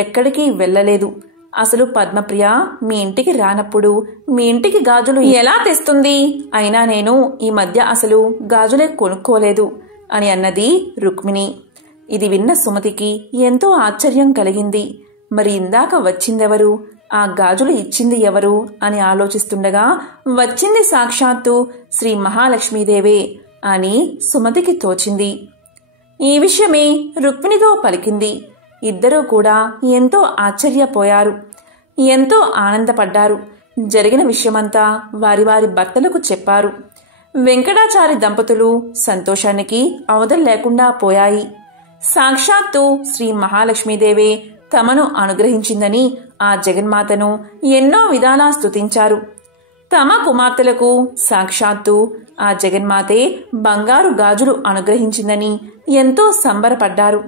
ఎక్కడికి వెళ్ళలేదు. అసలు పద్మప్రియ మీ ఇంటికి రానప్పుడు మీ ఇంటికి గాజులు ఎలా తెస్తుంది? అయినా నేను ఈ మధ్య అసలు గాజులే కొనుక్కోలేదు అని అన్నది రుక్మిణి. ఇది విన్న సుమతికి ఎంతో ఆశ్చర్యం కలిగింది. మరి ఇందాక వచ్చిందెవరు, ఆ గాజులు ఇచ్చింది ఎవరు అని ఆలోచిస్తుండగా వచ్చింది సాక్షాత్తు శ్రీ మహాలక్ష్మీదేవే అని సుమతికి తోచింది. ఈ విషయమే రుక్మిణితో పలికింది. ఇద్దరూ కూడా ఎంతో ఆశ్చర్యపోయారు, ఎంతో ఆనందపడ్డారు. జరిగిన విషయమంతా వారి వారి భర్తలకు చెప్పారు. వెంకటాచారి దంపతులు సంతోషానికి అవధులు లేకుండా పోయాయి. సాక్షాత్తు శ్రీ మహాలక్ష్మీదేవే తమను అనుగ్రహించిందని ఆ జగన్మాతను ఎన్నో విధాలా స్తుతించారు. తమ కుమార్తెలకు సాక్షాత్తు ఆ జగన్మాతే బంగారు గాజులు అనుగ్రహించిందని ఎంతో సంబరపడ్డారు.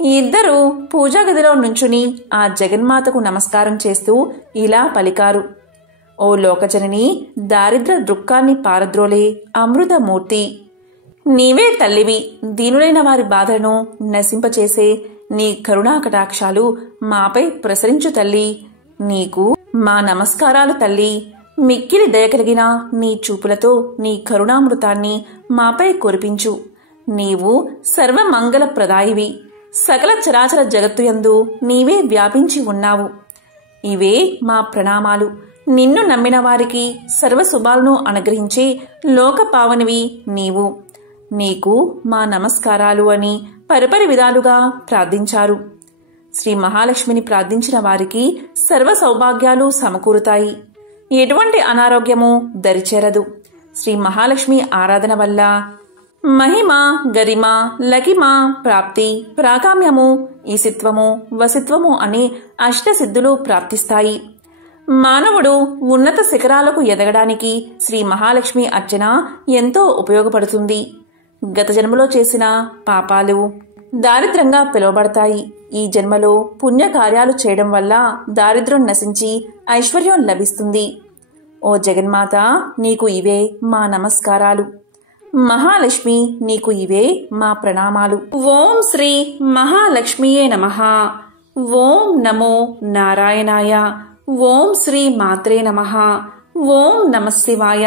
ఇద్దరూ పూజా గదిలో నుంచుని ఆ జగన్మాతకు నమస్కారం చేస్తూ ఇలా పలికారు, ఓ లోకజనని, దారిద్ర దుఃఖాన్ని పారద్రోలే అమృతమూర్తి, నీవే తల్లివి. దీనులైన వారి బాధలను నశింపచేసే నీ కరుణా కటాక్షాలు మాపై ప్రసరించు తల్లి. నీకు మా నమస్కారాలు తల్లి. మిక్కిలి దయకలిగిన నీ చూపులతో నీ కరుణామృతాన్ని మాపై కురిపించు. నీవు సర్వమంగళ ప్రదాయివి. సకల చరాచర జగత్తుయందు నీవే వ్యాపించి ఉన్నావు. ఇవే మా ప్రణామాలు. నిన్ను నమ్మిన వారికి సర్వశుభాలను అనుగ్రహించే లోకపావనివి నీవు. నీకు మా నమస్కారాలు అని పరిపరి విధాలుగా ప్రార్థించారు. శ్రీ మహాలక్ష్మిని ప్రార్థించిన వారికి సర్వ సౌభాగ్యాలు సమకూరుతాయి. ఎటువంటి అనారోగ్యము దరిచేరదు. శ్రీ మహాలక్ష్మి ఆరాధన వల్ల మహిమ, గరిమ, లకిమ, ప్రాప్తి, ప్రాకామ్యము, ఈసిత్వము, వసిత్వము అనే అష్టసిద్ధులు ప్రాప్తిస్తాయి. మానవుడు ఉన్నత శిఖరాలకు ఎదగడానికి శ్రీ మహాలక్ష్మి అర్చన ఎంతో ఉపయోగపడుతుంది. గత జన్మలో చేసిన పాపాలు దారిద్ర్యంగా పిలువబడతాయి. ఈ జన్మలో పుణ్యకార్యాలు చేయడం వల్ల దారిద్ర్యం నశించి ఐశ్వర్యం లభిస్తుంది. ఓ జగన్మాత, నీకు ఇవే మా నమస్కారాలు. మహాలక్ష్మి, నీకు ఇవే మా ప్రణామాలు. ఓం శ్రీ మహాలక్ష్మియే నమః. ఓం నమో నారాయణాయ. ఓం శ్రీ మాత్రే నమః. ఓం నమః శివాయ.